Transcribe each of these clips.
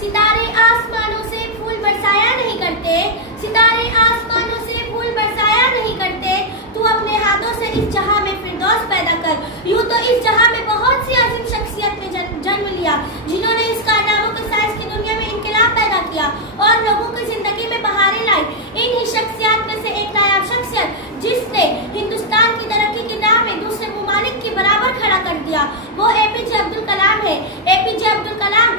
सितारे आसमानों से फूल बरसाया नहीं करते, सितारे आसमानों से फूल बरसाया नहीं करते। तू अपने हाथों से इस जहां में फिरदौस पैदा कर। यूं तो इस जहां में बहुत सी अजीम शख्सियत ने जन्म लिया, जिन्होंने इस कारनामों के साइंस की दुनिया में इनकलाब पैदा किया और लोगों की जिंदगी में बहारें लाई। इन ही शख्सियत में से एक नायाब शख्सियत जिसने हिंदुस्तान की तरक्की की राह में दूसरे ममालिक के बराबर खड़ा कर दिया, वो एपीजे अब्दुल कलाम है। एपीजे अब्दुल कलाम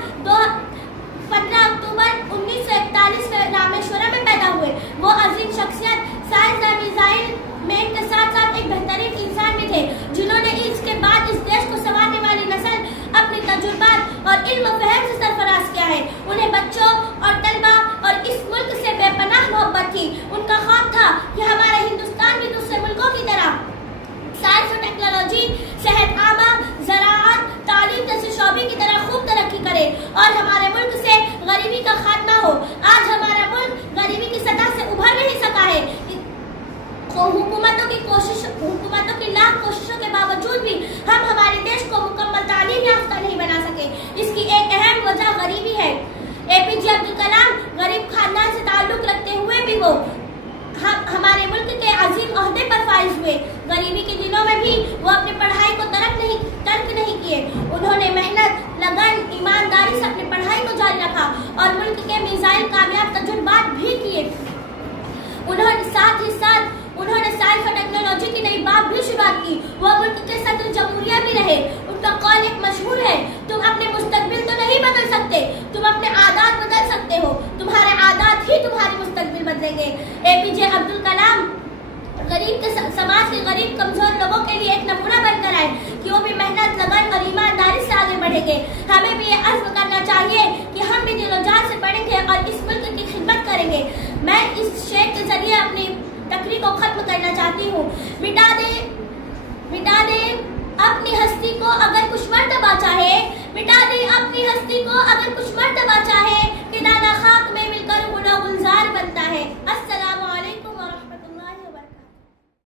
15 अक्टूबर 1941 में रामेश्वरम में पैदा हुए। वो अजीम शख्सियत, साइंसदान, मिसाइल मैन के साथ साथ एक बेहतरीन इंसान भी थे, जिन्होंने इसके बाद इस देश को संवारने वाली नस्ल अपनी तजुर्बात और इल्म फहम से सरफराज किया है। उन्हें बच्चों और तलबा और इस मुल्क से बेपनाह मोहब्बत थी। उनका ख्वाब था कि हमारा हिंदुस्तान भी दूसरे मुल्कों की तरह साइंस और टेक्नोलॉजी, सेहत आमा, ज़राअत, तालीम जैसे शोबे की तरह खूब तरक्की करे और हमारे मुल्क से गरीबी का खात्मा हो। आज हमारा मुल्क गरीबी की सतह से उभर नहीं सका है। हुकूमतों की लाख कोशिशों के बावजूद भी हम हमारे देश को मुकम्मल तालीम याफ्ता नहीं बना सके। इसकी एक अहम वजह गरीबी है। एपीजे अब्दुल कलाम गरीब खानदान से ताल्लुक रखते हुए भी वो हमारे मुल्क के अजीम ओहदे पर फाइज हुए। गरीबी के दिनों में भी वो अपनी पढ़ाई को तर्क नहीं किए। उन्होंने मेहनत, लगन, ईमानदारी से अपनी पढ़ाई को जारी रखा और मुल्क के मिसाइल कामयाब तजुर्बात भी किए। उन्होंने साइंस और टेक्नोलॉजी की नई बात भी शुरुआत की। वो मुल्क के सदर जमहूरिया भी रहे। उनका कौल एक मशहूर है, तुम अपने मुस्तकबिल तो नहीं बदल सकते, तुम अपने आदात बदल सकते हो। तुम्हारे आदात ही तुम्हारी मुस्तकबिल बदलेंगे। एपीजे अब्दुल कलाम समाज के गरीब कमजोर लोगों के लिए एक नमूना बनकर आए कि वो भी मेहनत, लगन और ईमानदारी से आगे बढ़ेंगे। हमें भी ये अज़्म करना चाहिए कि हम भी दिलो जान से पढ़ेंगे और इस मुल्क की खिदमत करेंगे। मैं इस शेर के जरिए अपनी तकरीर को खत्म करना चाहती हूँ। मिटा दे अपनी हस्ती को अगर कुछ मर्तबा चाहे, मिटा दे अपनी